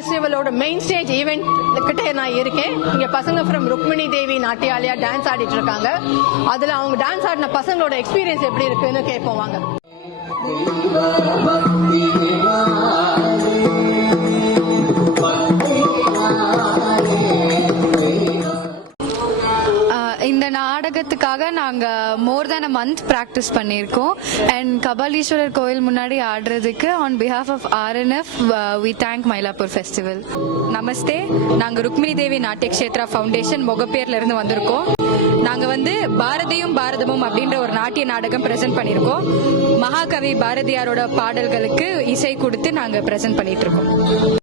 ஃபெஸ்டிவலோட main stage event கிட்டே நான் இருக்கேன். இங்க பசங்க from Rukmini Devi Natyalaya dance ஆடிட்டு இருக்காங்க. அதுல அவங்க டான்ஸ் ஆடின பசங்களோட எக்ஸ்பீரியன்ஸ் எப்படி இருக்குன்னு கேட்போம் வாங்க. இந்த நாடகத்துக்காக நாங்க more than a month practice பண்ணியிருக்கோம். அண்ட் கபாலீஸ்வரர் கோயில் முன்னாடி ஆடுறதுக்கு on behalf of RNF we thank Mylapore festival. நமஸ்தே, நாங்க ருக்மிணி தேவி நாட்டிய கஷேத்ரா ஃபவுண்டேஷன் மொகப்பேர்ல இருந்து வந்திருக்கோம். நாங்க பாரதியும் பாரதமும் அப்படின்ற ஒரு நாட்டிய நாடகம் பிரசன்ட் பண்ணிருக்கோம். மகாகவி பாரதியாரோட பாடல்களுக்கு இசை கொடுத்து நாங்க பிரசன்ட் பண்ணிட்டு இருக்கோம்.